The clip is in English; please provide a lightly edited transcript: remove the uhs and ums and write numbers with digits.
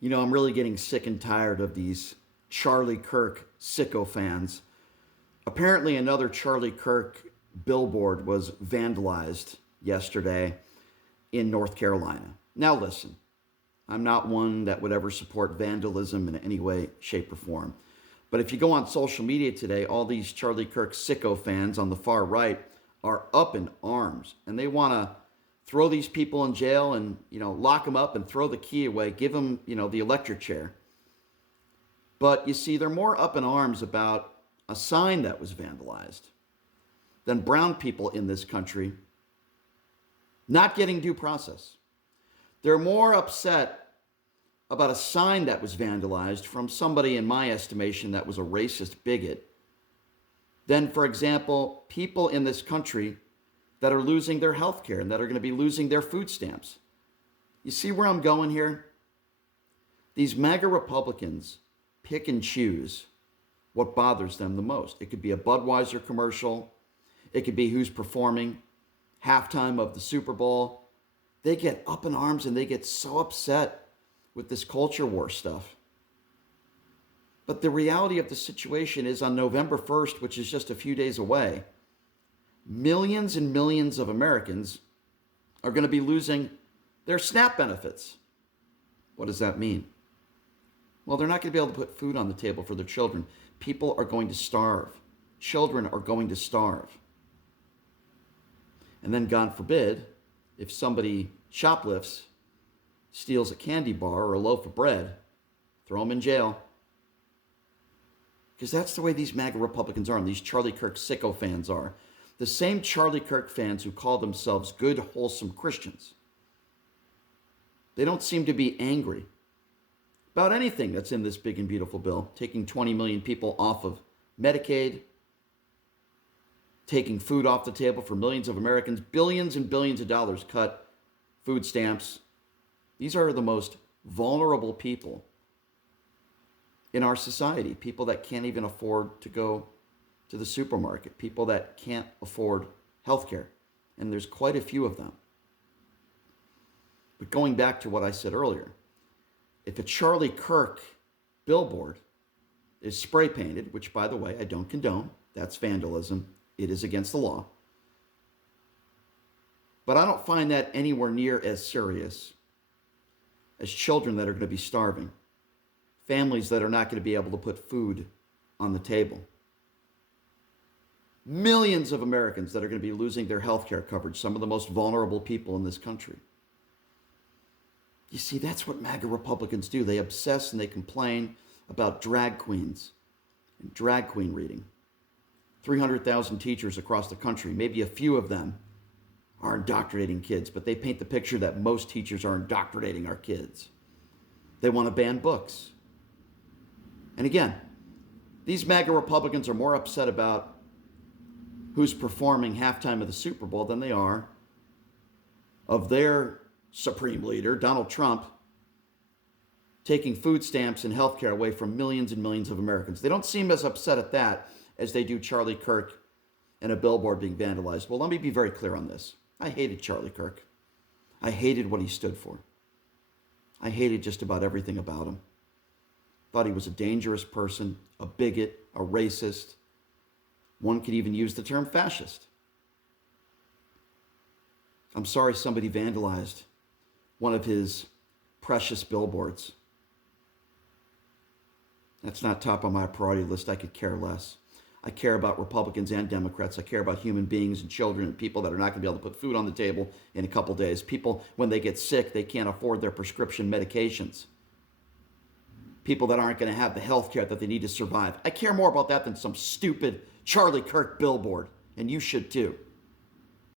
You know, I'm really getting sick and tired of these Charlie Kirk sicko fans. Apparently, another Charlie Kirk billboard was vandalized yesterday in North Carolina. Now, listen, I'm not one that would ever support vandalism in any way, shape, or form. But if you go on social media today, all these Charlie Kirk sicko fans on the far right are up in arms and they want to throw these people in jail and, lock them up and throw the key away, give them, the electric chair. But you see, they're more up in arms about a sign that was vandalized than brown people in this country not getting due process. They're more upset about a sign that was vandalized from somebody, in my estimation, that was a racist bigot than, for example, people in this country that are losing their health care and that are going to be losing their food stamps. You see where I'm going here? These MAGA Republicans pick and choose what bothers them the most. It could be a Budweiser commercial. It could be who's performing halftime of the Super Bowl. They get up in arms and they get so upset with this culture war stuff. But the reality of the situation is on November 1st, which is just a few days away, millions and millions of Americans are going to be losing their SNAP benefits. What does that mean? Well, they're not going to be able to put food on the table for their children. People are going to starve. Children are going to starve. And then, God forbid, if somebody shoplifts, steals a candy bar or a loaf of bread, throw them in jail. Because that's the way these MAGA Republicans are and these Charlie Kirk sicko fans are. The same Charlie Kirk fans who call themselves good, wholesome Christians. They don't seem to be angry about anything that's in this big and beautiful bill. Taking 20 million people off of Medicaid, taking food off the table for millions of Americans, billions and billions of dollars cut, food stamps. These are the most vulnerable people in our society, people that can't even afford to go to the supermarket, people that can't afford health care. And there's quite a few of them. But going back to what I said earlier, if a Charlie Kirk billboard is spray painted, which by the way, I don't condone, that's vandalism. It is against the law. But I don't find that anywhere near as serious as children that are going to be starving, families that are not going to be able to put food on the table, millions of Americans that are going to be losing their health care coverage, some of the most vulnerable people in this country. You see, that's what MAGA Republicans do. They obsess and they complain about drag queens and drag queen reading. 300,000 teachers across the country, maybe a few of them are indoctrinating kids, but they paint the picture that most teachers are indoctrinating our kids. They want to ban books. And again, these MAGA Republicans are more upset about who's performing halftime of the Super Bowl than they are of their supreme leader, Donald Trump, taking food stamps and health care away from millions and millions of Americans. They don't seem as upset at that as they do Charlie Kirk and a billboard being vandalized. Well, let me be very clear on this. I hated Charlie Kirk. I hated what he stood for. I hated just about everything about him. Thought he was a dangerous person, a bigot, a racist. One could even use the term fascist. I'm sorry somebody vandalized one of his precious billboards. That's not top of my priority list. I could care less. I care about Republicans and Democrats. I care about human beings and children and people that are not going to be able to put food on the table in a couple days. People, when they get sick, they can't afford their prescription medications. People that aren't going to have the health care that they need to survive. I care more about that than some stupid Charlie Kirk billboard. And you should too.